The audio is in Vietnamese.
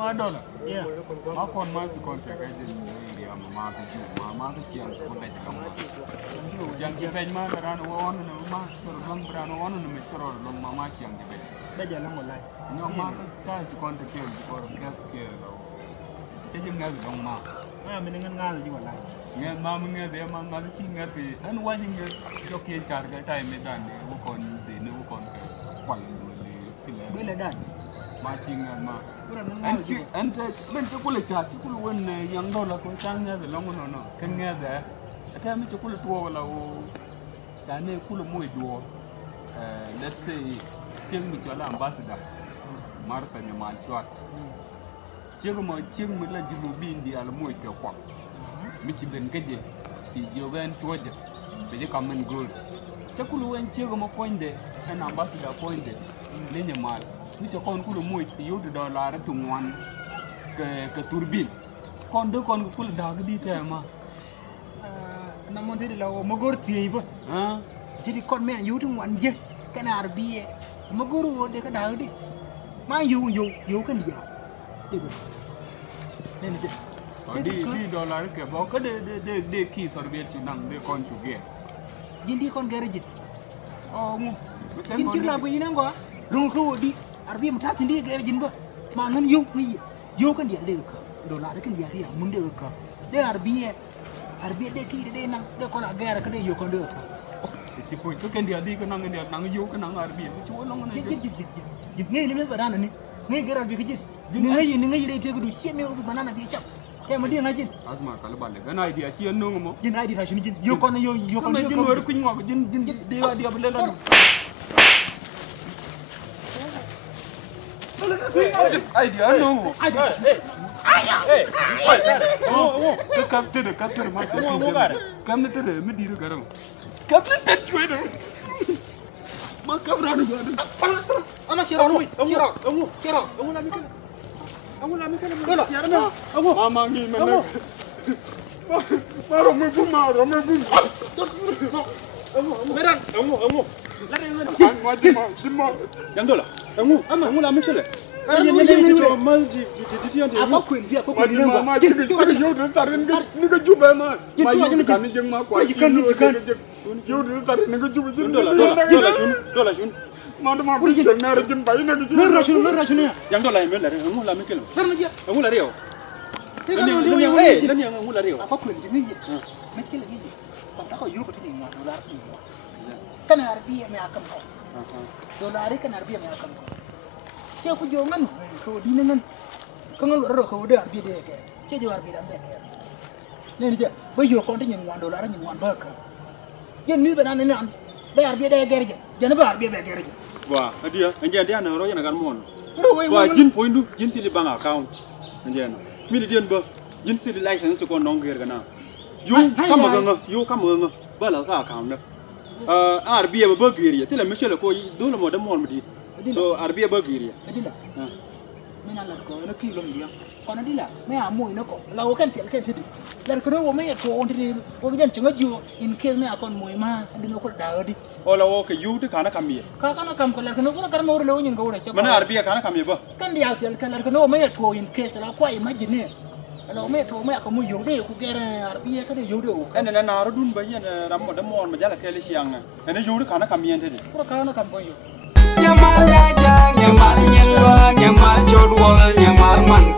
ma dollar. Yeah. Ma kon ma ci kon te kay den ni ma ko ju ma ko ci am ko daj kam. Jang ci feñ ma ran won na ma soro bang ran won na mi soro lo ma ci am ci feñ. Daja la mo lay. Ñom ma ko ta ci kon te ke ko ke lo. Te jëm ngal dong ma. Ah mi ngal ji wala. Ngal ma mi ngal de ma ngal ci ngal fi an wañi ngal jokke ciar ga tay mi dan bu kon de ne bu kon kwal do le dan ma ci ngal ma ante ben te kula cha ti kula won yang do la ko chang ngal lo ngono no ken ngal de ata mi ci kula to wala o ta ne kula moy do let's say tieng mi chola ambassador marfa ne ma chwa tieng mi la jilubi ndi ala moy te kwa mi ci ben gaje ci joben tuwaje be je kam men gol ca kulu wen tieng mo poinde en ambassador poinde ne ne mal mi ci kon kulu moy ci yodu dollar tu ngwan ke turbin kon de kon kulu dag di tema na mo de la mo gor tiey ba ha jidi kon men yodu ngwan je kana arbiye mo gor wo de ka dag di ma yu kan dia de ne ne di dollar ke bo ka de ki sorbet ci nang de kon ci ge jindi kon gere jid oh mu jindi la bu ina ngo lu ko di arbi mata tindi gere jin ba ma ngan yu kan dia de ka dollar kan dia ria mun de ka de arbi de ki de nang de kon gere ka de yu kon de ka ci ko to kan dia di ka nang yu ka nang arbi ci wo long na jid ngai ni me ba dana ni ngai gere arbi ka jid ni ngai de te ko du che me ko banana di chap e ma di ngajin asma kala balle gana idea ci en ngo mo jin idea ta shini jin yo kon jin wor kuñ ngok jin de wa di able la idea no oh capteur ma ci kam ne tere mi diru garam capteur tet koy do ma kabra do ana shira muy shira la mi Aku lami kan dola. Aku mama ngi mana. Maro me bum. Meran. Aku. Lari ngani. Jima. Yang dola. Aku lami sele. Ini to mal di yang dia. Apa kuin dia ko ni ngwa. Mama juga yo de tarin ni ga juba ma. Ma ni kan ni jeng ma kwa. Jikan. Yo de tarin ni ga juba jin dola jun. Manda ma Uri jin na rajin bayi na jin. Mer rasun ya. Yang dola emel lari. Aku lami kelo. Sama dia. Aku lari yo. Lan yang aku lari yo. Apa kuin ni ya. Mekil lagi. Tak ko yu ko tin ma dollar ni. Kan arbi me akam ko. Dollar kan arbi me akam ko. Che ko jo ngan ko di ngan. Ko ngal ro ko de arbi de ke. Che jo arbi dan de ke. Ni dia. Ba yo ko tin ngwan dollar ni ngwan ba ka. Yen mi ba nan ni an. De arbi de gerje. Jana ba arbi be gerje. Wah, dia, dia na roya na garmon. Wah, jin pointu, jin tili bang account. Anjana. Mili dian ba, jin tili license ko nong ger kana. Yu kam ba la ka account na. Arbi ba geri, tila michel ko do la mo da mon medi. So arbi ba geri. Adila. Mina la ko na ki lo mi dia. Ko na dila, me amoy na ko. La o kan tel kan tidi. La ko wo me to on tidi, wo jan chinga ju in case me akon moy ma, adina ko da di. Ola wo ke yu te kana kamye. Ka kana kam ko la ko ko kar mo lo nyin go re. Mana arbi kana kamye ba. Kan dia tel kan la ko me to in case la ko imagine. Ala me to me ko mo yo de ku gere arbi ka de yo de o. Ene na ro dun ba yen ram mo da mon ma jala kele siang. Ene yu te kana kamye tedi. Ko kana kam ko yo. Nyamal ya jang, nyamal nyelwa, nyamal chodwol, nyamal man